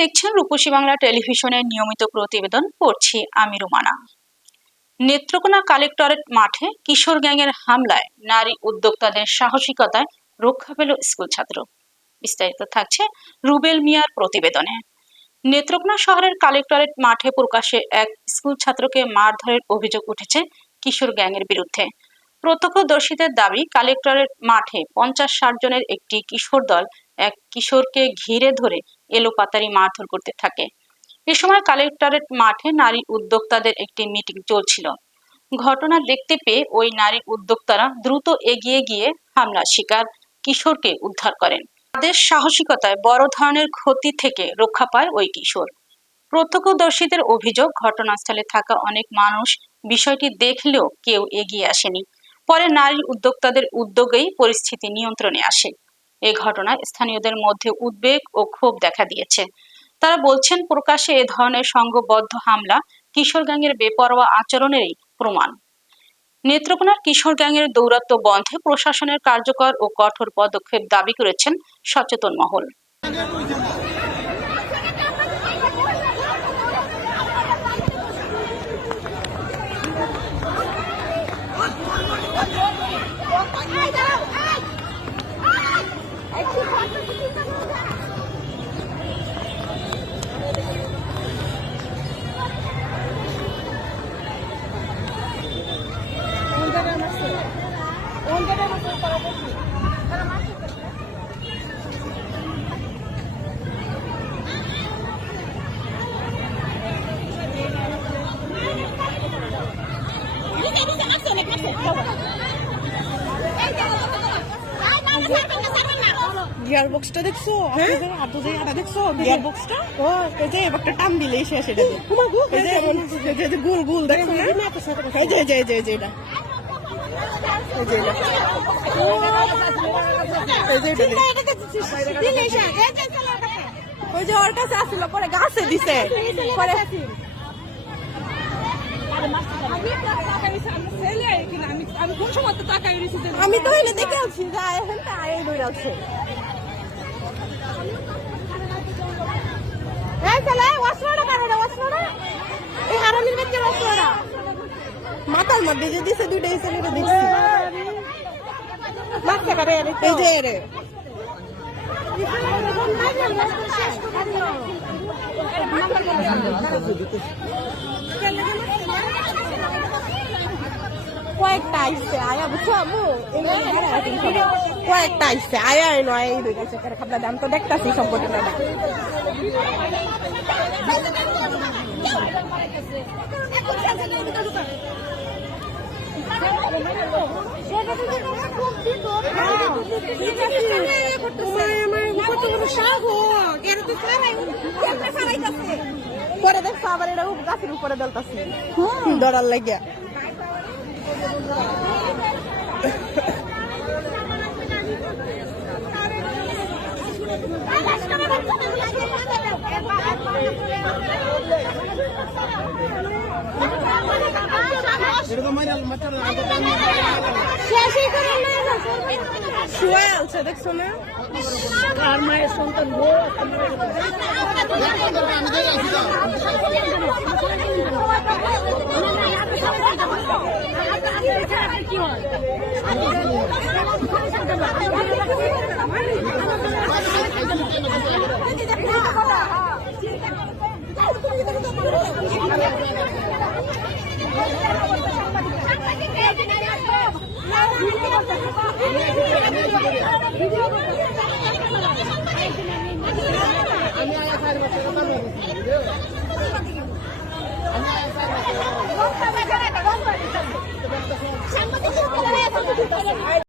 দেখছেন রূপসী বাংলা টেলিভিশনের নিয়মিত প্রতিবেদন। পড়ছি আমি রুমানা। নেত্রকোনা কালেক্টরেট মাঠে কিশোর গ্যাংয়ের হামলায় নারী উদ্যোক্তাদের সাহসিকতায় রক্ষা পেল স্কুল ছাত্র। বিস্তারিত থাকছে রুবেল মিয়ার প্রতিবেদনে। নেত্রকোনা শহরের কালেক্টরেট মাঠে প্রকাশ্যে এক স্কুল ছাত্রকে মারধরের অভিযোগ উঠেছে কিশোর গ্যাংয়ের বিরুদ্ধে। প্রত্যক্ষদর্শীদের দাবি, কালেক্টরেট মাঠে 50-60 জনের একটি কিশোর দল এক কিশোরকে ঘিরে ধরে এলোপাতাড়ি মারধর করতে থাকে। এ সময় কালেক্টরেট মাঠে নারী উদ্যোক্তাদের একটি মিটিং চলছিল। ঘটনা দেখতে পেয়ে ওই নারী উদ্যোক্তারা দ্রুত এগিয়ে গিয়ে হামলার শিকার কিশোরকে উদ্ধার করেন। তাদের সাহসিকতায় বড় ধরনের ক্ষতি থেকে রক্ষা পায় ওই কিশোর। প্রত্যক্ষদর্শীদের অভিযোগ, ঘটনাস্থলে থাকা অনেক মানুষ বিষয়টি দেখলেও কেউ এগিয়ে আসেনি। পরে নারী উদ্যোক্তাদের উদ্যোগেই পরিস্থিতি নিয়ন্ত্রণে আসে। এই ঘটনায় স্থানীয়দের মধ্যে উদ্বেগ ও ক্ষোভ দেখা দিয়েছে। তারা বলছেন, প্রকাশ্যে এ ধরনের সংঘবদ্ধ হামলা কিশোর গ্যাংয়ের বেপরোয়া আচরণেরই প্রমাণ। নেত্রকোনার কিশোর গ্যাংয়ের দৌরাত্ম্য বন্ধে প্রশাসনের কার্যকর ও কঠোর পদক্ষেপ দাবি করেছেন সচেতন মহল। গিয়ার বক্সটা দেখছো? দেখছো গিয়ার বক্সটা? ও এই যে একটা টান দিলে শেষ। এটা এই যে গোল গোল দেখছো না? এই যে যে যে যে এটা ওই যে ওর কাছে আসছিল, পরে গাছে দিছে। পরে আমি তো এনে দেখে আছি আছে। মাথার মধ্যে যে দিছে দুইটাই ছেলেটা দেখছি। এই যে রে কয়েকটা আইসে আয়া, বুঝছো আম্মু? কয়েকটা আইসে আয়া নয় এই দুই গেছে খাবলা দাম তো দেখতাছি সম্পত্তি না। পরে দেখছো আবার এটা গাছের উপরে দলতাছে ডরার লাগিয়া। শুয়ে আছে দেখছো না? কার মায়ের সন্তান কি হয়?